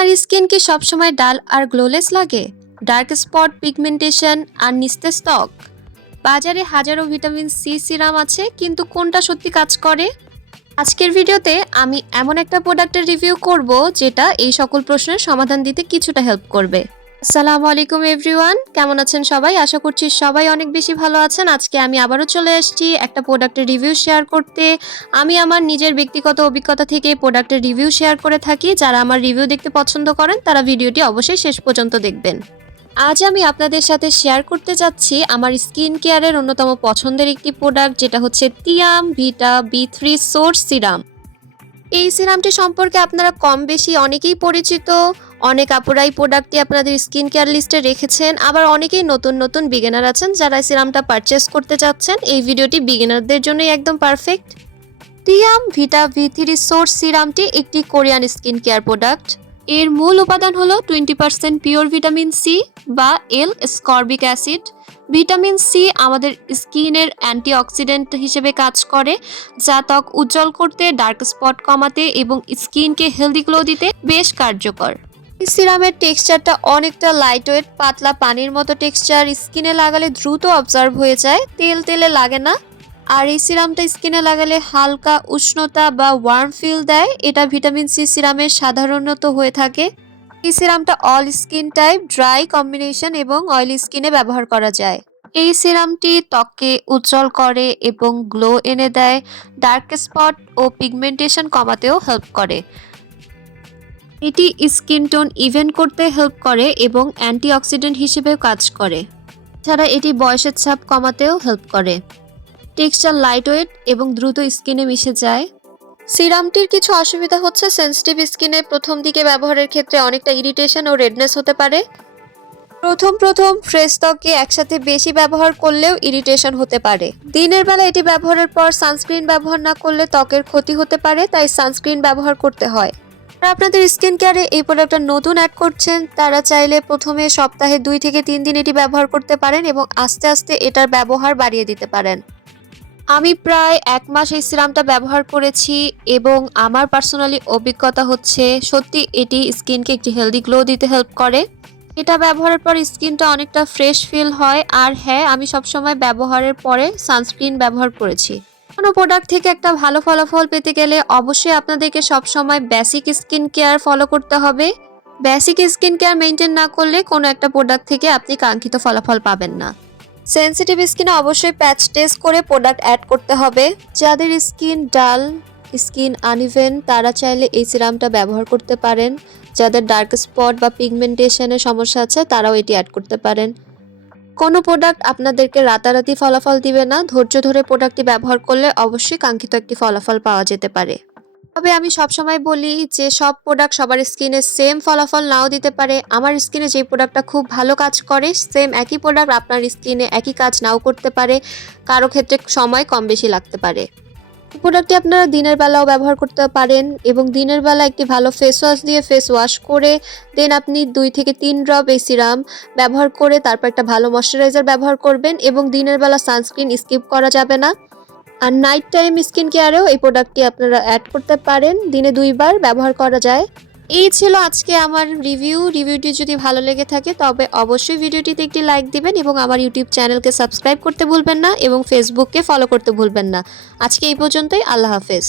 আপনার স্কিন কি সবসময় ডাল আর গ্লোলেস লাগে? ডার্ক স্পট, পিগমেন্টেশন আর নিস্তেজ ত্বক বাজারে হাজারো ভিটামিন সি সিরাম আছে, কিন্তু কোনটা সত্যি কাজ করে? আজকের ভিডিওতে আমি এমন একটা প্রোডাক্টের রিভিউ করব, যেটা এই সকল প্রশ্নের সমাধান দিতে কিছুটা হেল্প করবে। আসসালামু আলাইকুম এভরিওয়ান কেমন আছেন সবাই? আশা করছি সবাই অনেক বেশি ভালো আছেন। আজকে আমি আবারও চলে এসেছি একটা প্রোডাক্টের রিভিউ শেয়ার করতে। আমি আমার নিজের ব্যক্তিগত অভিজ্ঞতা থেকে প্রোডাক্টের রিভিউ শেয়ার করে থাকি। যারা আমার রিভিউ দেখতে পছন্দ করেন, তারা ভিডিওটি অবশ্যই শেষ পর্যন্ত দেখবেন। আজ আমি আপনাদের সাথে শেয়ার করতে যাচ্ছি আমার স্কিন কেয়ারের অন্যতম পছন্দের একটি প্রোডাক্ট যেটা হচ্ছে Tiam Vita B three source serum এই সিরামটি সম্পর্কে আপনারা কম বেশি অনেকেই পরিচিত। অনেক আপুরাই প্রোডাক্টটি আপনাদের স্কিন কেয়ার লিস্টে রেখেছেন। আবার অনেকেই নতুন নতুন বিগিনার আছেন যারা সিরামটা পারচেস করতে চাচ্ছেন। এই ভিডিওটি বিগিনারদের জন্যই একদম perfect Tiam Vita V three source সিরামটি একটি কোরিয়ান স্কিন কেয়ার প্রোডাক্টের মূল উপাদান হলো twenty percent pure vitamin C বা L ascorbic acid vitamin C আমাদের স্কিনের অ্যান্টিঅক্সিডেন্ট হিসেবে কাজ করে, যা ত্বক উজ্জ্বল করতে ডার্ক স্পট কমাতে এবং স্কিনকে হেলদি গ্লো দিতে বেশ কার্যকর। সিরামের টেক্সচারটা অনেকটা লাইট ওয়েট পাতলা পানির মতো টেক্সচার। স্কিনে লাগালে দ্রুত অবজার্ভ হয়ে যায়। তেল তেলে লাগে না। আর এই সিরামটা স্কিনে লাগালে হালকা উষ্ণতা বা ওয়ার্ম ফিল দেয়। এটা ভিটামিন সি সিরামের সাধারণত হয়ে থাকে। এই সিরামটা all skin type dry combination এবং অয়েলি স্কিনে ব্যবহার করা যায়। এই সিরামটি ত্বককে উজ্জ্বল করে এবং গ্লো এনে দেয়। ডার্ক স্পট ও পিগমেন্টেশন কমাতেও হেল্প করে। এটি স্কিন টোন ইভেন করতে হেল্প করে এবং অ্যান্টিঅক্সিডেন্ট হিসেবেও কাজ করে। ছাড়া এটি বয়সের ছাপ কমাতেও হেল্প করে। টেক্সচার লাইট ওয়েট এবং দ্রুত স্কিনে মিশে যায়। সিরামটির কিছু অসুবিধা হচ্ছে, সেন্সিটিভ স্কিনে প্রথম দিকে ব্যবহারের ক্ষেত্রে অনেকটা ইরিটেশন ও রেডনেস হতে পারে। প্রথম প্রথম ফ্রেশ ত্বকে একসাথে বেশি ব্যবহার করলেও ইরিটেশন হতে পারে। দিনের বেলা এটি ব্যবহারের পর সানস্ক্রিন ব্যবহার না করলে ত্বকের ক্ষতি হতে পারে, তাই সানস্ক্রিন ব্যবহার করতে হয়। আপনাদের স্কিন কেয়ারে এই প্রোডাক্টটা নতুন অ্যাড করছেন, তারা চাইলে প্রথমে সপ্তাহে দুই থেকে তিন দিন এটি ব্যবহার করতে পারেন এবং আস্তে আস্তে এটার ব্যবহার বাড়িয়ে দিতে পারেন। আমি প্রায় এক মাস এই সিরামটা ব্যবহার করেছি এবং আমার পার্সোনালি অভিজ্ঞতা হচ্ছে সত্যি এটি স্কিনকে একটি হেলদি গ্লো দিতে হেল্প করে। এটা ব্যবহারের পর স্কিনটা অনেকটা ফ্রেশ ফিল হয় আর হ্যাঁ আমি সবসময় ব্যবহারের পরে সানস্ক্রিন ব্যবহার করেছি। কোনো প্রোডাক্ট থেকে একটা ভালো ফলাফল পেতে গেলে অবশ্যই আপনাদেরকে সবসময় বেসিক স্কিন কেয়ার ফলো করতে হবে। বেসিক স্কিন কেয়ার মেনটেন না করলে কোনো একটা প্রোডাক্ট থেকে আপনি কাঙ্ক্ষিত ফলাফল পাবেন না। সেন্সিটিভ স্কিনে অবশ্যই প্যাচ টেস্ট করে প্রোডাক্ট অ্যাড করতে হবে। যাদের স্কিন ডাল স্কিন আনইভেন তারা চাইলে এই সিরামটা ব্যবহার করতে পারেন। যাদের ডার্ক স্পট বা পিগমেন্টেশনের সমস্যা আছে, তারাও এটি অ্যাড করতে পারেন। কোনো প্রোডাক্ট আপনাদেরকে রাতারাতি ফলাফল দিবে না। ধৈর্য ধরে প্রোডাক্টটি ব্যবহার করলে অবশ্যই কাঙ্ক্ষিত একটি ফলাফল পাওয়া যেতে পারে। তবে আমি সবসময় বলি যে, সব প্রোডাক্ট সবার স্কিনে সেম ফলাফল নাও দিতে পারে। আমার স্কিনে যে প্রোডাক্টটা খুব ভালো কাজ করে সেম একই প্রোডাক্ট আপনার স্কিনে একই কাজ নাও করতে পারে। কারও ক্ষেত্রে সময় কম বেশি লাগতে পারে। প্রোডাক্টটি আপনারা দিনের বেলাও ব্যবহার করতে পারেন এবং দিনের বেলা একটি ভালো ফেস ওয়াশ দিয়ে ফেস ওয়াশ করে দেন আপনি দুই থেকে তিন ড্রপ এই সিরাম ব্যবহার করে তারপর একটা ভালো ময়শ্চারাইজার ব্যবহার করবেন এবং দিনের বেলা সানস্ক্রিন স্কিপ করা যাবে না। আর নাইট টাইম স্কিন কেয়ারেও এই প্রোডাক্টটি আপনারা অ্যাড করতে পারেন। দিনে দুইবার ব্যবহার করা যায়। এই ছিল আজকে আমার রিভিউ রিভিউটি যদি ভালো লেগে থাকে, তবে অবশ্যই ভিডিওটিতে একটি লাইক দিবেন এবং আমার ইউটিউব চ্যানেলকে সাবস্ক্রাইব করতে ভুলবেন না এবং ফেসবুককে ফলো করতে ভুলবেন না। আজকে এই পর্যন্তই, আল্লাহ হাফেজ।